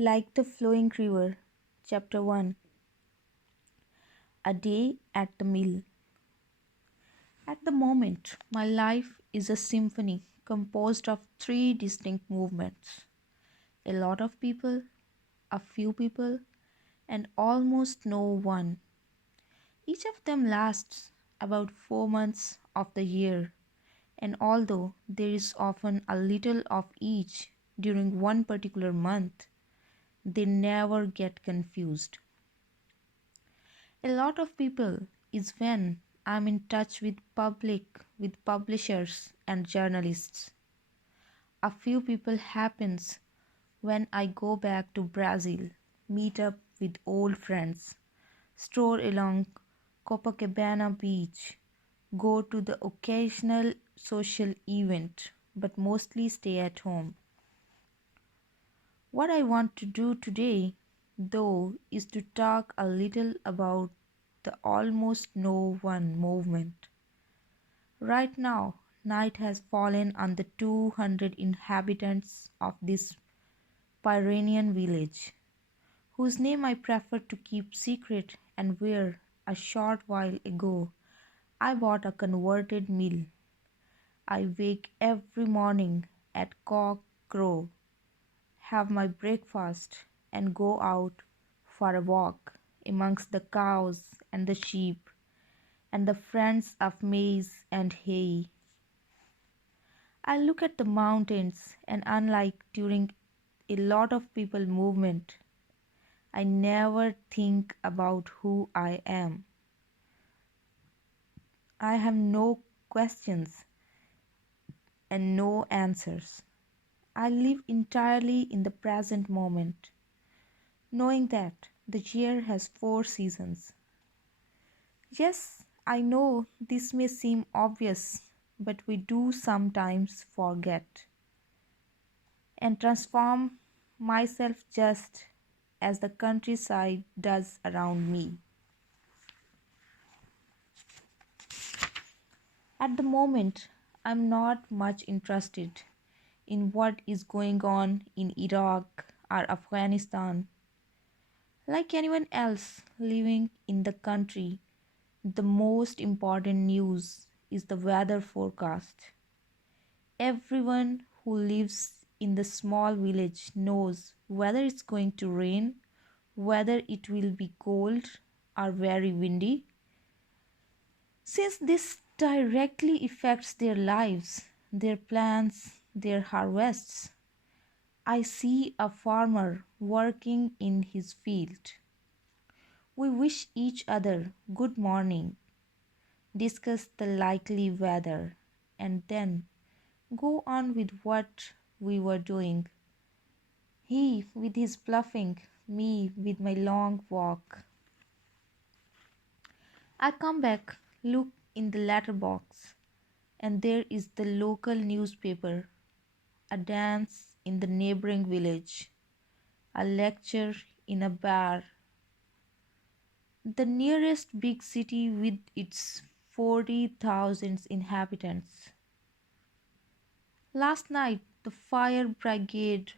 Like the Flowing River, Chapter 1. A Day at the Mill. At the moment, my life is a symphony composed of three distinct movements: a lot of people, a few people, and almost no one. Each of them lasts about 4 months of the year, and although there is often a little of each during one particular month, they never get confused. A lot of people is when I'm in touch with publishers and journalists. A few people happens when I go back to Brazil, meet up with old friends, stroll along Copacabana beach, go to the occasional social event, but mostly stay at home. What I want to do today, though, is to talk a little about the almost no one movement. Right now, night has fallen on the 200 inhabitants of this Pyrenean village, whose name I prefer to keep secret and where, a short while ago, I bought a converted mill. I wake every morning at cock crow, have my breakfast, and go out for a walk amongst the cows and the sheep and the friends of maize and hay. I look at the mountains, and unlike during a lot of people movement, I never think about who I am. I have no questions and no answers. I live entirely in the present moment, knowing that the year has 4 seasons. Yes, I know this may seem obvious, but we do sometimes forget and transform myself just as the countryside does around me. At the moment, I'm not much interested in what is going on in Iraq or Afghanistan. Like anyone else living in the country, the most important news is the weather forecast. Everyone who lives in the small village knows whether it's going to rain, whether it will be cold or very windy. Since this directly affects their lives, their plans, their harvests, I see a farmer working in his field. We wish each other good morning, discuss the likely weather, and then go on with what we were doing. He with his bluffing, me with my long walk. I come back, look in the letterbox, and there is the local newspaper, a dance in the neighboring village, a lecture in a bar. The nearest big city with its 40,000 inhabitants. Last night, the fire brigade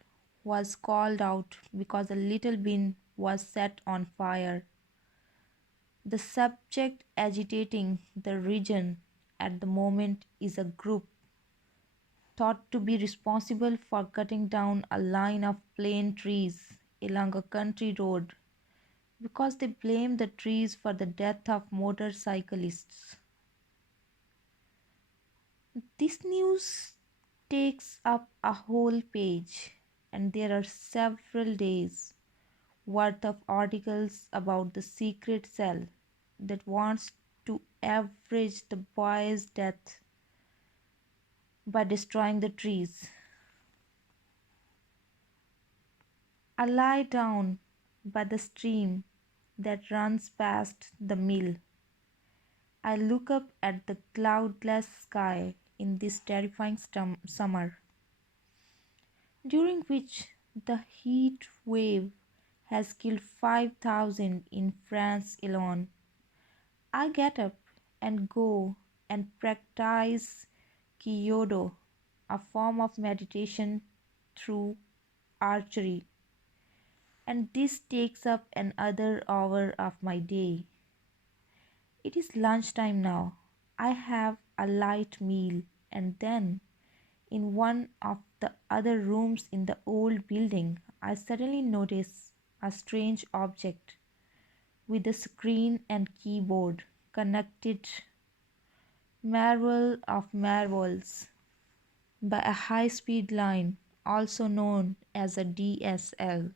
was called out because a little bin was set on fire. The subject agitating the region at the moment is a group thought to be responsible for cutting down a line of plane trees along a country road because they blame the trees for the death of motorcyclists. This news takes up a whole page, and there are several days worth of articles about the secret cell that wants to average the boy's death by destroying the trees. I lie down by the stream that runs past the mill. I look up at the cloudless sky in this terrifying summer, during which the heat wave has killed 5,000 in France alone. I get up and go and practice Kyodo, a form of meditation through archery. And this takes up another hour of my day. It is lunchtime now. I have a light meal, and then, in one of the other rooms in the old building, I suddenly notice a strange object with a screen and keyboard connected, marvel of marvels, by a high speed line, also known as a DSL.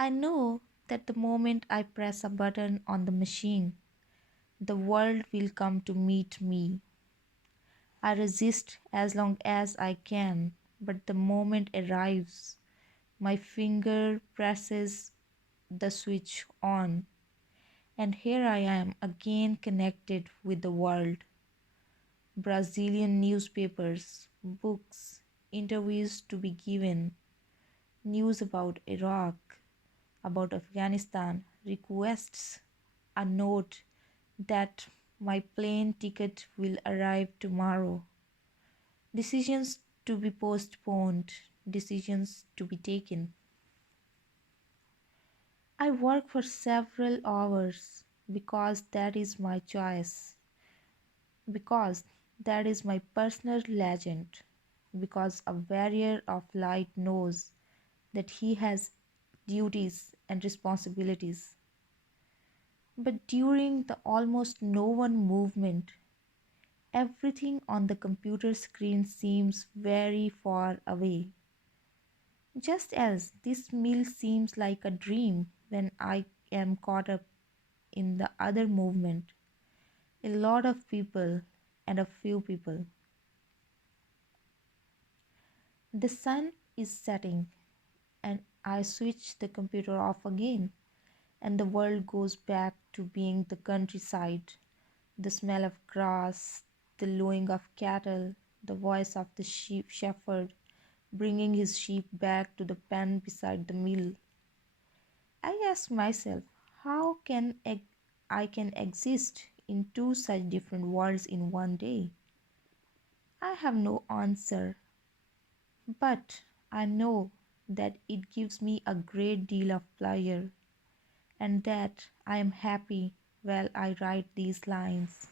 I know that the moment I press a button on the machine, the world will come to meet me. I resist as long as I can, but the moment arrives, my finger presses the switch on, and here I am again connected with the world. Brazilian newspapers, books, interviews to be given, news about Iraq, about Afghanistan, requests, a note that my plane ticket will arrive tomorrow, decisions to be postponed, decisions to be taken. I work for several hours because that is my choice, because that is my personal legend, because a warrior of light knows that he has duties and responsibilities. But during the almost no one movement, everything on the computer screen seems very far away. Just as this meal seems like a dream when I am caught up in the other movement, a lot of people and a few people. The sun is setting, and I switch the computer off again, and the world goes back to being the countryside, the smell of grass, the lowing of cattle, the voice of the sheep shepherd bringing his sheep back to the pen beside the mill. I ask myself, how I can exist in two such different worlds in one day? I have no answer, but I know that it gives me a great deal of pleasure and that I am happy while I write these lines.